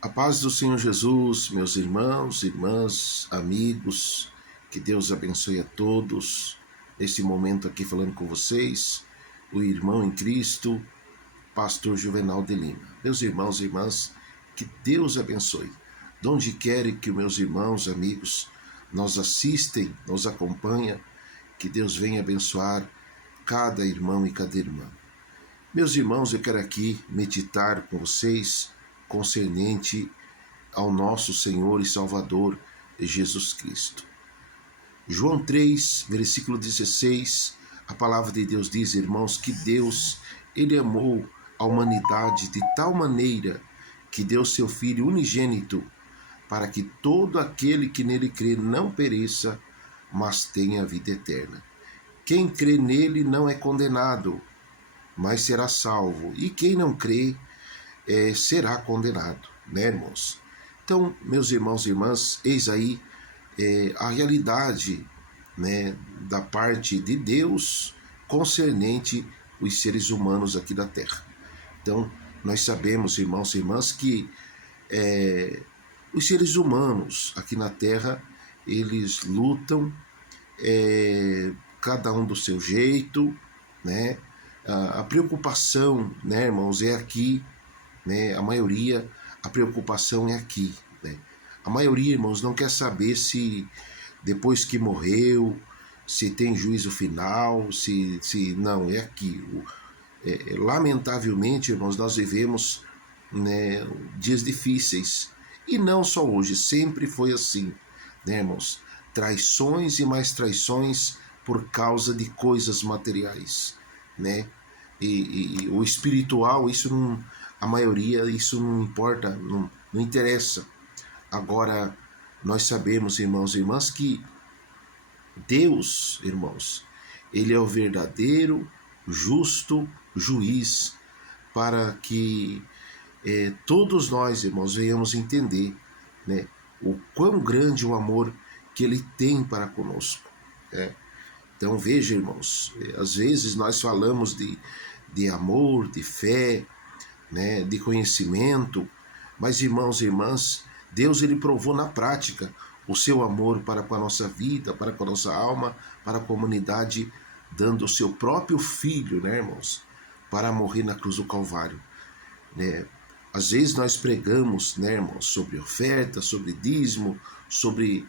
A paz do Senhor Jesus, meus irmãos, irmãs, amigos, que Deus abençoe a todos. Nesse momento aqui falando com vocês, o irmão em Cristo, pastor Juvenal de Lima. Meus irmãos e irmãs, que Deus abençoe. De onde quer que meus irmãos, amigos, nos assistem, nos acompanham, que Deus venha abençoar cada irmão e cada irmã. Meus irmãos, eu quero aqui meditar com vocês concernente ao nosso Senhor e Salvador Jesus Cristo. João 3, versículo 16, a palavra de Deus diz, irmãos, que Deus, Ele amou a humanidade de tal maneira que deu seu Filho unigênito para que todo aquele que nele crê não pereça, mas tenha a vida eterna. Quem crê nele não é condenado, mas será salvo. E quem não crê será condenado, né, irmãos? Então, meus irmãos e irmãs, eis aí a realidade, né, da parte de Deus concernente os seres humanos aqui da Terra. Então, nós sabemos, irmãos e irmãs, que os seres humanos aqui na Terra, eles lutam, cada um do seu jeito, né? A preocupação, né, irmãos, é aqui, né? A maioria, a preocupação é aqui, né? A maioria, irmãos, não quer saber se depois que morreu, se tem juízo final, se não, é aqui. Lamentavelmente, irmãos, nós vivemos, né, dias difíceis. E não só hoje, sempre foi assim, né, irmãos? Traições e mais traições por causa de coisas materiais, né? E o espiritual, isso não, a maioria, isso não importa, não interessa. Agora, nós sabemos, irmãos e irmãs, que Deus, irmãos, Ele é o verdadeiro, justo juiz para que todos nós, irmãos, venhamos entender, né, o quão grande o amor que Ele tem para conosco, né? Então veja, irmãos, às vezes nós falamos de amor, de fé, né, de conhecimento, mas irmãos e irmãs, Deus, Ele provou na prática o seu amor para com a nossa vida, para com a nossa alma, para a comunidade, dando o seu próprio Filho, né, irmãos, para morrer na cruz do Calvário, né? Às vezes nós pregamos, né, irmãos, sobre oferta, sobre dízimo, sobre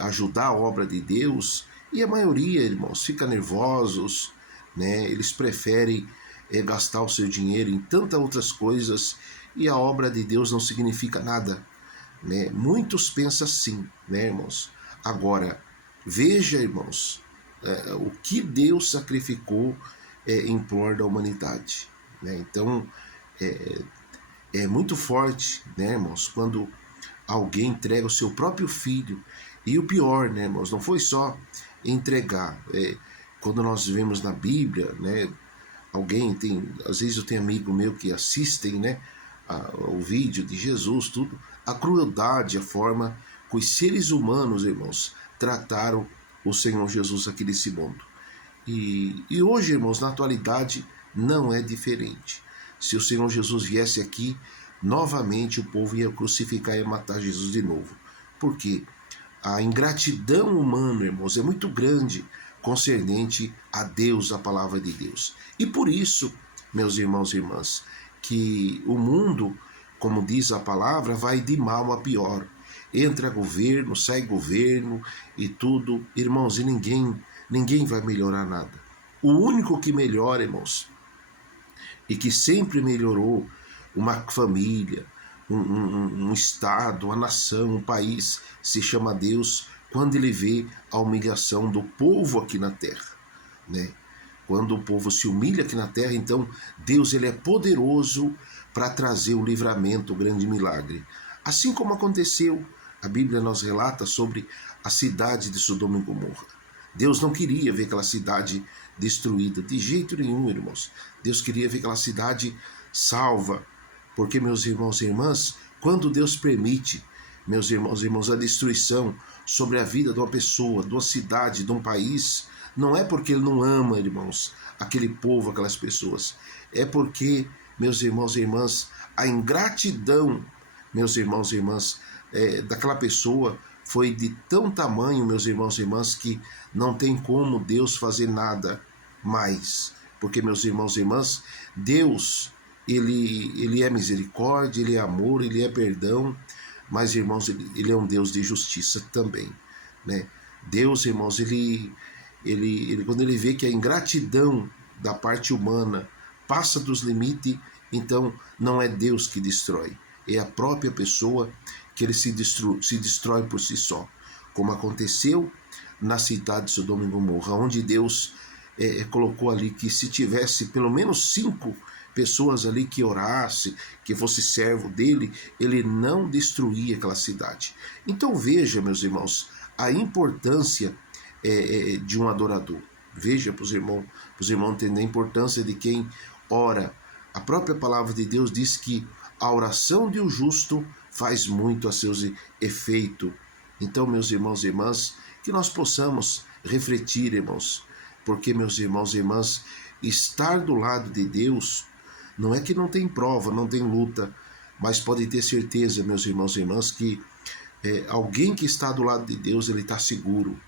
ajudar a obra de Deus, e a maioria, irmãos, fica nervosos, né? Eles preferem gastar o seu dinheiro em tantas outras coisas e a obra de Deus não significa nada, né? Muitos pensam assim, né, irmãos? Agora, veja, irmãos, o que Deus sacrificou em prol da humanidade, né? Então, é muito forte, né, irmãos, quando alguém entrega o seu próprio filho. E o pior, né, irmãos, não foi só entregar. Quando nós vemos na Bíblia, né, alguém tem, às vezes eu tenho amigo meu que assistem, né, o vídeo de Jesus, tudo, a crueldade, a forma que os seres humanos, irmãos, trataram o Senhor Jesus aqui nesse mundo. E hoje, irmãos, na atualidade, não é diferente. Se o Senhor Jesus viesse aqui, novamente o povo ia crucificar e matar Jesus de novo. Por quê? A ingratidão humana, irmãos, é muito grande concernente a Deus, a palavra de Deus. E por isso, meus irmãos e irmãs, que o mundo, como diz a palavra, vai de mal a pior. Entra governo, sai governo e tudo. Irmãos, e ninguém vai melhorar nada. O único que melhora, irmãos, e que sempre melhorou uma família, um estado, uma nação, um país, se chama Deus, quando Ele vê a humilhação do povo aqui na terra, né? Quando o povo se humilha aqui na terra, então Deus, Ele é poderoso para trazer o livramento, o grande milagre. Assim como aconteceu, a Bíblia nos relata sobre a cidade de Sodoma e Gomorra. Deus não queria ver aquela cidade destruída, de jeito nenhum, irmãos. Deus queria ver aquela cidade salva, porque, meus irmãos e irmãs, quando Deus permite, meus irmãos e irmãs, a destruição sobre a vida de uma pessoa, de uma cidade, de um país, não é porque Ele não ama, irmãos, aquele povo, aquelas pessoas. É porque, meus irmãos e irmãs, a ingratidão meus irmãos e irmãs, daquela pessoa foi de tão tamanho, meus irmãos e irmãs, que não tem como Deus fazer nada mais. Porque, meus irmãos e irmãs, Deus, ele é misericórdia, ele é amor, ele é perdão, mas, irmãos, ele é um Deus de justiça também, né? Deus, irmãos, ele quando ele vê que a ingratidão da parte humana passa dos limites, então não é Deus que destrói, é a própria pessoa que ele se destrói por si só, como aconteceu na cidade de Sodoma e Gomorra, onde Deus colocou ali que se tivesse pelo menos 5 pessoas ali que orasse, que fosse servo dele, ele não destruía aquela cidade. Então veja, meus irmãos, a importância de um adorador. Veja para os irmãos entender a importância de quem ora. A própria palavra de Deus diz que a oração de um justo faz muito a seus efeitos. Então, meus irmãos e irmãs, que nós possamos refletir, irmãos, porque, meus irmãos e irmãs, estar do lado de Deus não é que não tem prova, não tem luta, mas pode ter certeza, meus irmãos e irmãs, que alguém que está do lado de Deus, ele está seguro.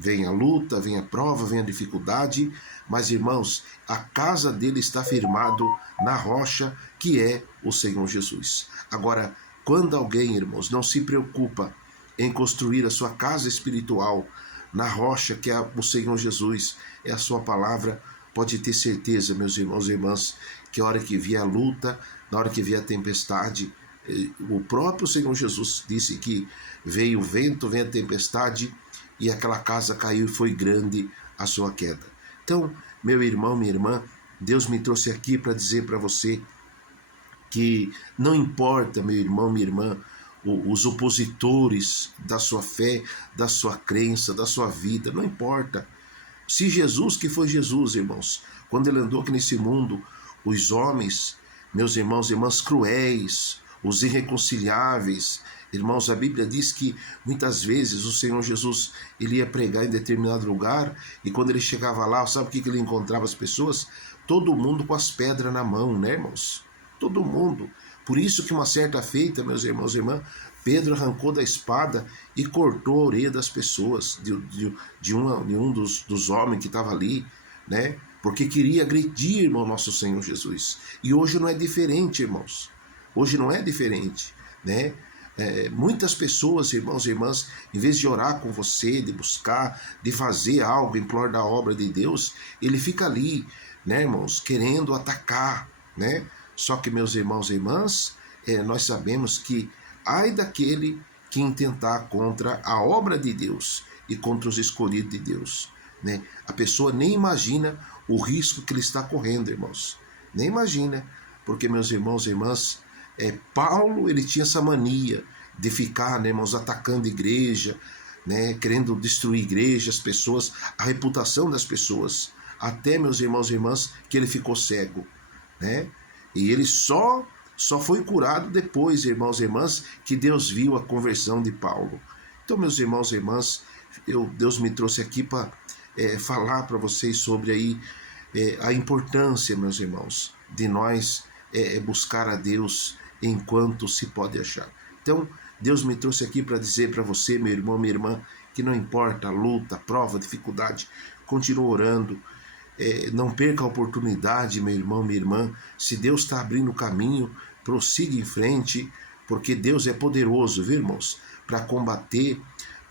Vem a luta, vem a prova, vem a dificuldade, mas, irmãos, a casa dele está firmado na rocha que é o Senhor Jesus. Agora, quando alguém, irmãos, não se preocupa em construir a sua casa espiritual na rocha que é o Senhor Jesus, é a sua palavra, pode ter certeza, meus irmãos e irmãs, que a hora que vier a luta, na hora que vier a tempestade, o próprio Senhor Jesus disse que veio o vento, veio a tempestade, e aquela casa caiu e foi grande a sua queda. Então, meu irmão, minha irmã, Deus me trouxe aqui para dizer para você que não importa, meu irmão, minha irmã, os opositores da sua fé, da sua crença, da sua vida, não importa. Se Jesus, que foi Jesus, irmãos, quando ele andou aqui nesse mundo, os homens, meus irmãos e irmãs, cruéis, os irreconciliáveis, irmãos, a Bíblia diz que muitas vezes o Senhor Jesus, ele ia pregar em determinado lugar, e quando ele chegava lá, sabe o que ele encontrava as pessoas? Todo mundo com as pedras na mão, né, irmãos? Todo mundo. Por isso que uma certa feita, meus irmãos e irmãs, Pedro arrancou da espada e cortou a orelha das pessoas, de um dos homens que estava ali, né? Porque queria agredir, irmão, nosso Senhor Jesus. E hoje não é diferente, irmãos. Hoje não é diferente, né? Muitas pessoas, irmãos e irmãs, em vez de orar com você, de buscar, de fazer algo em prol da obra de Deus, ele fica ali, né, irmãos, querendo atacar, né? Só que, meus irmãos e irmãs, nós sabemos que ai daquele que intentar contra a obra de Deus e contra os escolhidos de Deus, né? A pessoa nem imagina o risco que ele está correndo, irmãos. Nem imagina, porque, meus irmãos e irmãs, Paulo, ele tinha essa mania de ficar, né, irmãos, atacando igreja, né, querendo destruir igreja, as pessoas, a reputação das pessoas. Até, meus irmãos e irmãs, que ele ficou cego, né? E ele só foi curado depois, irmãos e irmãs, que Deus viu a conversão de Paulo. Então, meus irmãos e irmãs, Deus me trouxe aqui para falar para vocês sobre aí a importância, meus irmãos, de nós buscar a Deus enquanto se pode achar. Então, Deus me trouxe aqui para dizer para você, meu irmão, minha irmã, que não importa a luta, a prova, a dificuldade, continue orando. Não perca a oportunidade, meu irmão, minha irmã. Se Deus está abrindo o caminho, prossiga em frente, porque Deus é poderoso, viu, irmãos, para combater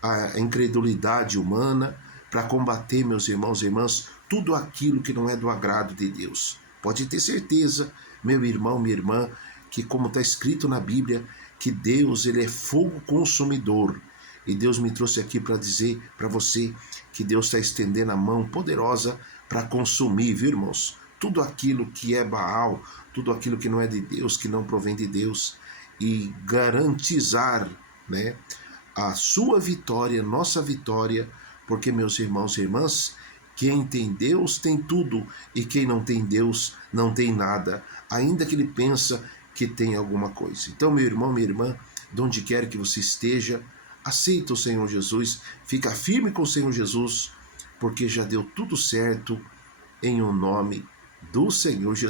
a incredulidade humana, para combater, meus irmãos e irmãs, tudo aquilo que não é do agrado de Deus. Pode ter certeza, meu irmão, minha irmã, que como está escrito na Bíblia, que Deus, ele é fogo consumidor. E Deus me trouxe aqui para dizer para você que Deus está estendendo a mão poderosa para consumir, viu, irmãos? Tudo aquilo que é Baal, tudo aquilo que não é de Deus, que não provém de Deus, e garantizar, né, a sua vitória, nossa vitória, porque, meus irmãos e irmãs, quem tem Deus tem tudo, e quem não tem Deus não tem nada, ainda que ele pensa que tem alguma coisa. Então, meu irmão, minha irmã, de onde quer que você esteja, aceita o Senhor Jesus, fica firme com o Senhor Jesus, porque já deu tudo certo em o nome do Senhor Jesus.